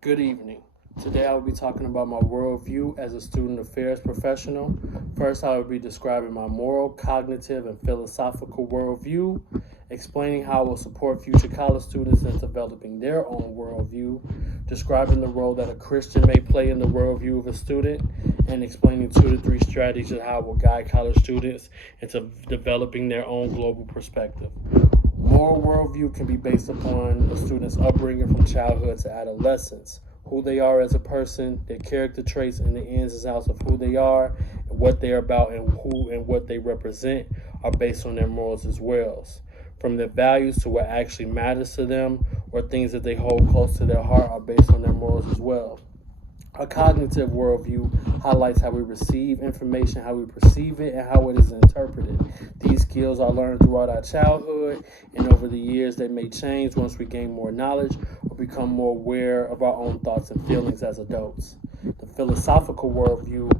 Good evening. Today I will be talking about my worldview as a student affairs professional. First, I will be describing my moral, cognitive, and philosophical worldview, explaining how I will support future college students in developing their own worldview, describing the role that a Christian may play in the worldview of a student, and explaining 2 to 3 strategies of how I will guide college students into developing their own global perspective. Moral worldview can be based upon a student's upbringing from childhood to adolescence, who they are as a person, their character traits, and the ins and outs of who they are, and what they are about, and who and what they represent are based on their morals as well. From their values to what actually matters to them, or things that they hold close to their heart, are based on their morals as well. A cognitive worldview highlights how we receive information, how we perceive it, and how it is interpreted. These skills are learned throughout our childhood, and over the years they may change once we gain more knowledge or become more aware of our own thoughts and feelings as adults. The philosophical worldview: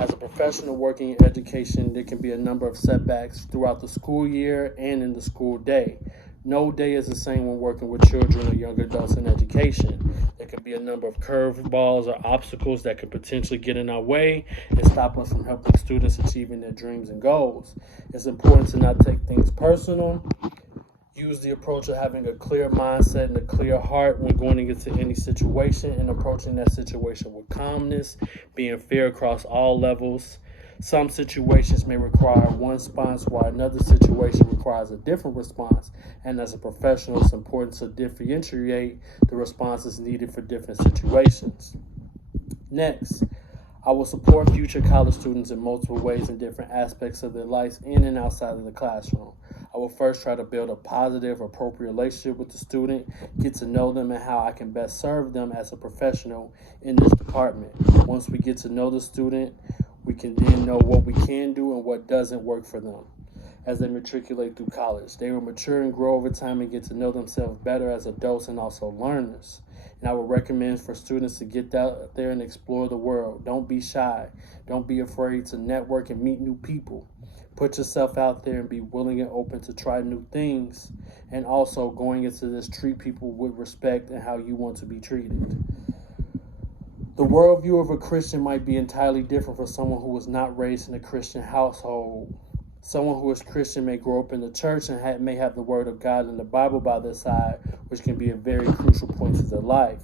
as a professional working in education, there can be a number of setbacks throughout the school year and in the school day. No day is the same when working with children or young adults in education. There can be a number of curveballs or obstacles that could potentially get in our way and stop us from helping students achieving their dreams and goals. It's important to not take things personal. Use the approach of having a clear mindset and a clear heart when going into any situation and approaching that situation with calmness, being fair across all levels. Some situations may require one response, while another situation requires a different response. And as a professional, it's important to differentiate the responses needed for different situations. Next, I will support future college students in multiple ways in different aspects of their lives in and outside of the classroom. I will first try to build a positive, appropriate relationship with the student, get to know them, and how I can best serve them as a professional in this department. Once we get to know the student, we can then know what we can do and what doesn't work for them as they matriculate through college. They will mature and grow over time and get to know themselves better as adults and also learners. And I would recommend for students to get out there and explore the world. Don't be shy. Don't be afraid to network and meet new people. Put yourself out there and be willing and open to try new things. And also going into this, treat people with respect and how you want to be treated. The worldview of a Christian might be entirely different from someone who was not raised in a Christian household. Someone who is Christian may grow up in the church and may have the Word of God and the Bible by their side, which can be a very crucial point to their life.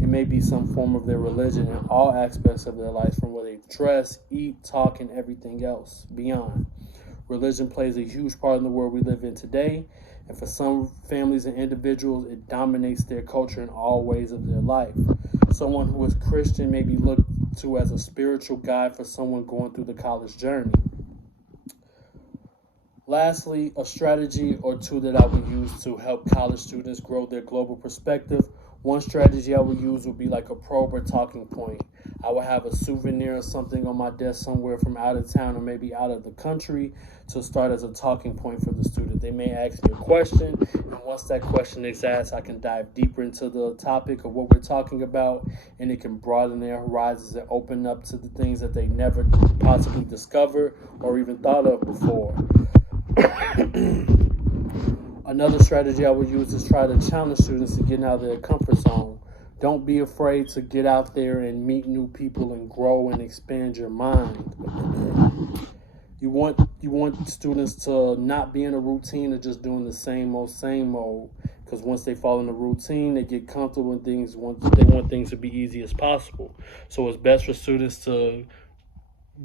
It may be some form of their religion in all aspects of their life, from where they dress, eat, talk, and everything else beyond. Religion plays a huge part in the world we live in today, and for some families and individuals, it dominates their culture in all ways of their life. Someone who is Christian may be looked to as a spiritual guide for someone going through the college journey. Lastly, a strategy or two that I would use to help college students grow their global perspective. One strategy I would use would be like a probe or talking point. I would have a souvenir or something on my desk somewhere from out of town or maybe out of the country to start as a talking point for the student. They may ask me a question, and once that question is asked, I can dive deeper into the topic of what we're talking about, and it can broaden their horizons and open up to the things that they never possibly discovered or even thought of before. Another strategy I would use is try to challenge students to get out of their comfort zone. Don't be afraid to get out there and meet new people and grow and expand your mind. You want students to not be in a routine of just doing the same old. Because once they fall in the routine, they get comfortable in things. They want things to be easy as possible. So it's best for students to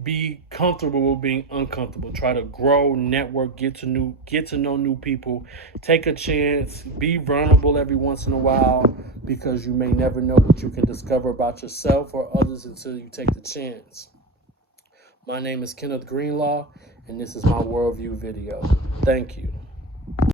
be comfortable with being uncomfortable. Try to grow, network, get to know new people. Take a chance. Be vulnerable every once in a while, because you may never know what you can discover about yourself or others until you take the chance. My name is Kenneth Greenlaw, and this is my worldview video. Thank you.